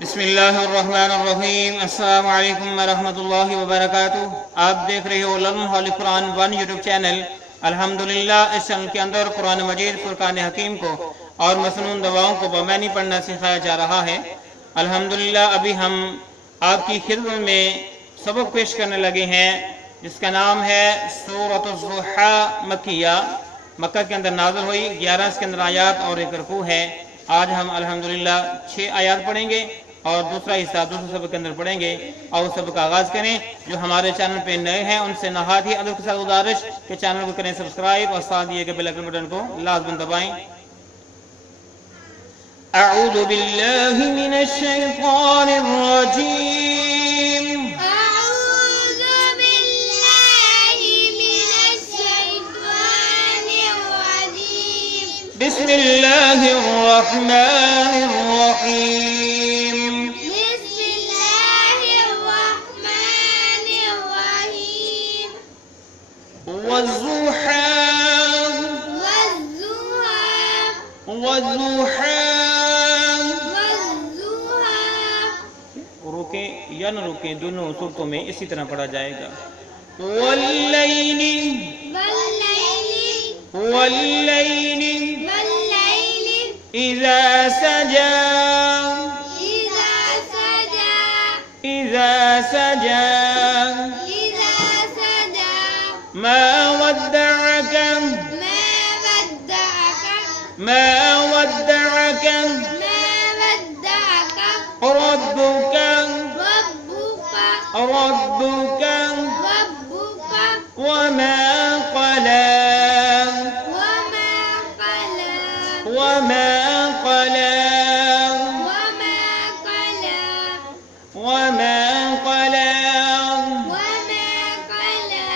بسم اللہ الرحمن الرحیم۔ السلام علیکم ورحمۃ اللہ وبرکاتہ۔ آپ دیکھ رہے ہو لرن ہالی قرآن 1 یوٹیوب چینل۔ الحمدللہ اس چینل کے اندر قرآن مجید فرقان حکیم کو اور مسنون دعاؤں کو بمعنی پڑھنا سکھایا جا رہا ہے۔ الحمدللہ ابھی ہم آپ کی خدمت میں سبق پیش کرنے لگے ہیں جس کا نام ہے سورۃ الضحیٰ مکیہ، مکہ کے اندر نازل ہوئی، 11 اس کے اندر آیات اور ایک رکوع ہے۔ آج ہم الحمدللہ 6 آیات پڑھیں گے اور دوسرا حصہ دوسرے سبق کے اندر پڑھیں گے، اور اس سبق کا آغاز کریں۔ جو ہمارے چینل پہ نئے ہیں ان سے نہایت ہی ادب کے ساتھ گزارش کہ چینل کو کریں سبسکرائب اور ساتھ دیے گئے بیل آئیکن بٹن کو لازم دبائیں۔ اعوذ باللہ من الشیطان الرجیم۔ أعوذ بالله من الشيطان الرجيم. بسم اللہ الرحمن الرحیم۔ بسم الله الرحمن الرحيم. والضحى والضحى والضحى۔ والضحى. رکیں یا نہ رکیں، دونوں صورتوں میں اسی طرح پڑھا جائے گا۔ واللیل والليل واللیل والليل اذا سجى إذا سجى اذا سجى إذا سجى. ما ودعك ما ودعك ما ودعك ما ودعك ربك ربك ربك ربك وما قلى وما قلى وما قلى وما قلى وما قلى وما قلى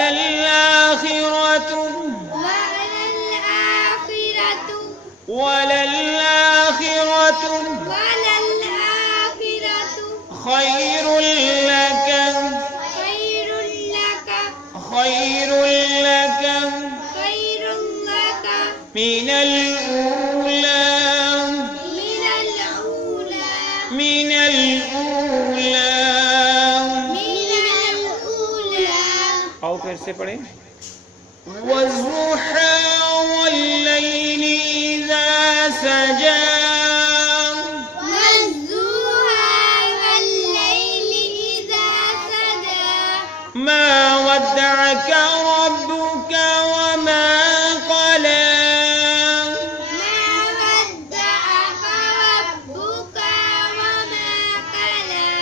وللآخرة وللآخرة وللآخرة وللآخرة خير لك خير لك خير لك خير لك من الأولى من الأولى من الأولى۔ من الأولى. اور پھر سے پڑھیں۔ والضحى والليل إذا سجى والضحى والليل إذا سجى. ما ودعك ربك وما قلى ما ودعك ربك وما قلى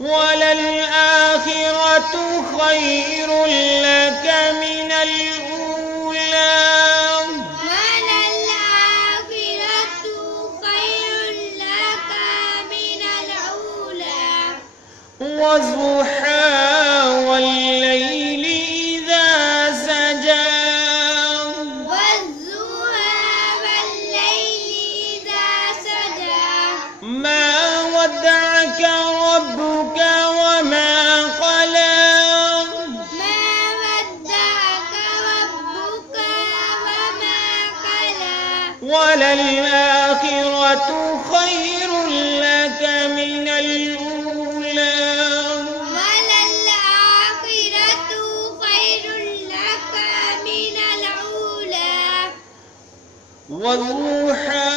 وللآخرة خير لك من الأولى وللآخرة خير لك من الأولى. والضحى والليل إذا سجى والضحى والليل إذا سجى. ما ودعك ربك وما قلى ما ودعك ربك وما قلى وللآخرة خير لك من الأولى وللآخرة خير لك من الأولى. والضحى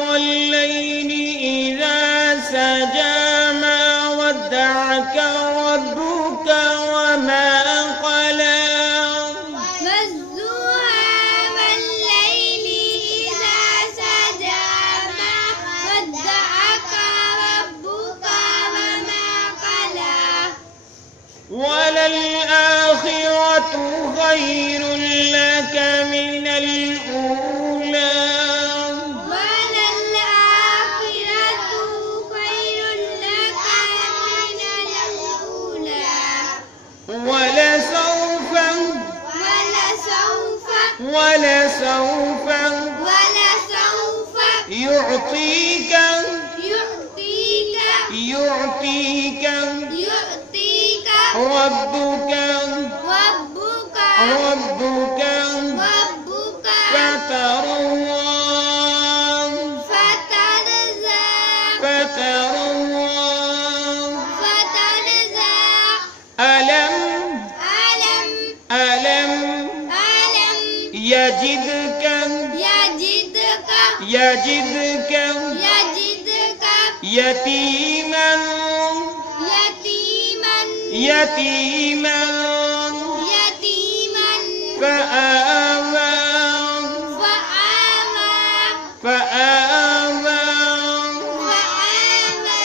والليل إذا سجى ما ودعك ربك وما قلى والضحى والليل إذا سجى ما ودعك ربك وما قلى وللآخرة خير لك من الأولى وللآخرة خير لك من الأولى. ولسوف ولسوف ولسوف ولسوف يعطيك يعطيك يعطيك يعطيك ربك ربك ربك ربك فترضى فترضى فترضى فترضى ألم ألم ألم ألم يجدك يجدك يجدك يجدك يتيما يتيما يتيما يتيما فآوى فآوى فآوى فآوى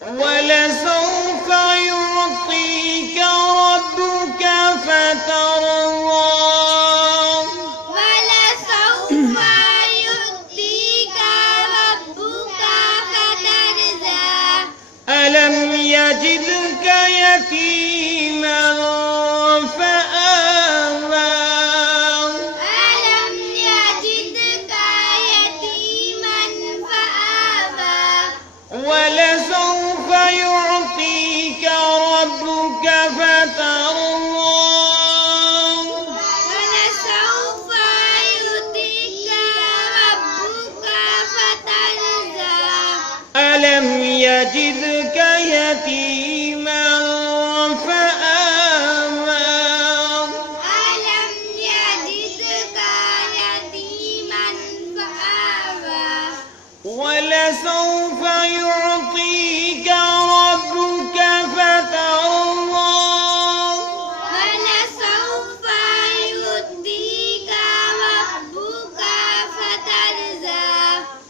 ولسوف يعطيك ربك فترضى ولسوف يؤتيك ربك فترضى ألم يجدك يتيما فآوى ألم يجدك يتيما فآوى ولسوف يعطيك ربك فترضى ولسوف يؤتيك ربك فترضى ألم يجدك يتيما فآوى ألم يجدك يتيما فآوى ولسوف يعطيك ربك فترضى ولسوف يؤتيك ربك فترضى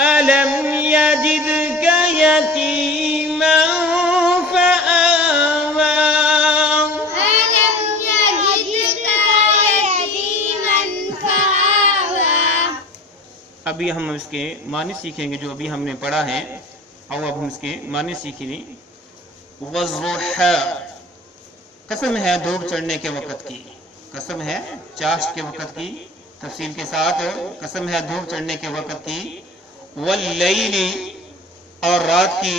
ألم يجدك يتيما فآوى ألم يجدك يتيما فآوى ابھی ہم اس کے معنی سیکھیں گے جو ابھی ہم نے پڑھا ہے اور اب ہم اس کے معنی سیکھیں گے والضحى قسم ہے دھوپ چڑھنے کے وقت کی قسم ہے چاشت کے وقت کی تفصیل کے ساتھ قسم ہے دھوپ چڑھنے کے وقت کی واللیل اور رات کی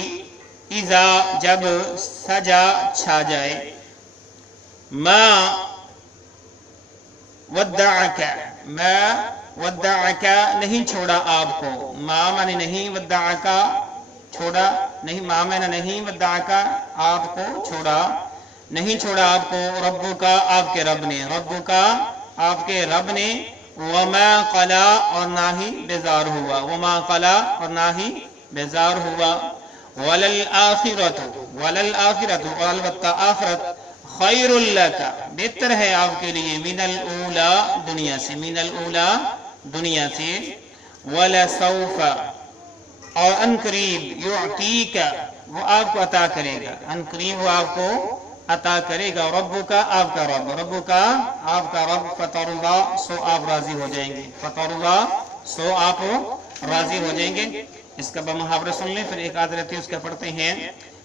اذا جب سجا چھا جائے ما ودعک ما ودعک نہیں چھوڑا آپ کو ما معنی نہیں ودعک چھوڑا نہیں ما معنی نہیں ودعک آپ کو چھوڑا نہیں چھوڑا آپ کو ربو کا آپ کے رب نے ربو کا آپ کے رب نے وما قلا اور نہ ہی بیزار ہوا وما قلا اور نہ ہی بیزار ہوا وللآخرت وللآخرت اور البتہ آخرت خیر لک بہتر ہے آپ کے لیے من الاولا دنیا سے من الاولا دنیا سے ولسوف اور ان قریب یعطیک وہ آپ کو عطا کرے گا ان قریب وہ آپ کو عطا کرے گا ربو کا آپ کا رب ربو کا آپ کا رب فترضى سو آپ راضی ہو جائیں گے فترضى سو آپ راضی ہو جائیں گے اس کا بمحاورہ سن لیں پھر ایک آدھ رہتی ہے اس کا پڑھتے ہیں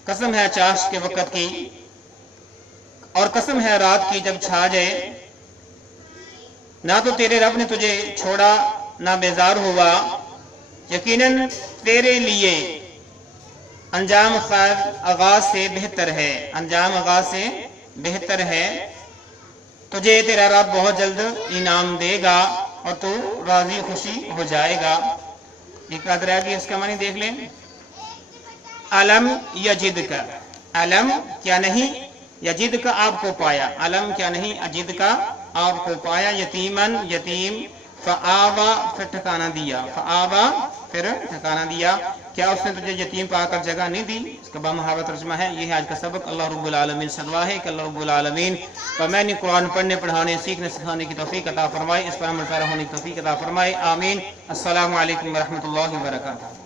قسم ہے چاشت کے وقت کی اور قسم ہے رات کی جب چھا جائے نہ تو تیرے رب نے تجھے چھوڑا نہ بیزار ہوا یقیناً تیرے لیے انجام خیر آغاز سے بہتر ہے انجام آغاز سے بہتر ہے تجھے تیرا رب بہت جلد انعام دے گا اور تو راضی خوشی ہو جائے گا ایک آدھ رہا کہ اس کا معنی دیکھ لیں علم یجد کا علم کیا نہیں یجد کا آپ کو پایا علم کیا نہیں اجد کا آپ کو پایا یتیمن یتیم فآوا پھر ٹھکانہ دیا فآوا پھر ٹھکانہ دیا کیا اس نے تجھے یتیم پا کر جگہ نہیں دی اس کا بامحاورہ ترجمہ ہے یہ ہے آج کا سبق اللہ رب العالمین سے دعا ہے کہ اللہ رب العالمین میں نے قرآن پڑھنے پڑھانے سیکھنے سکھانے کی توفیق عطا فرمائے اس پر عمل پیرا ہونے کی توفیق عطا فرمائے آمین السلام علیکم ورحمۃ اللہ وبرکاتہ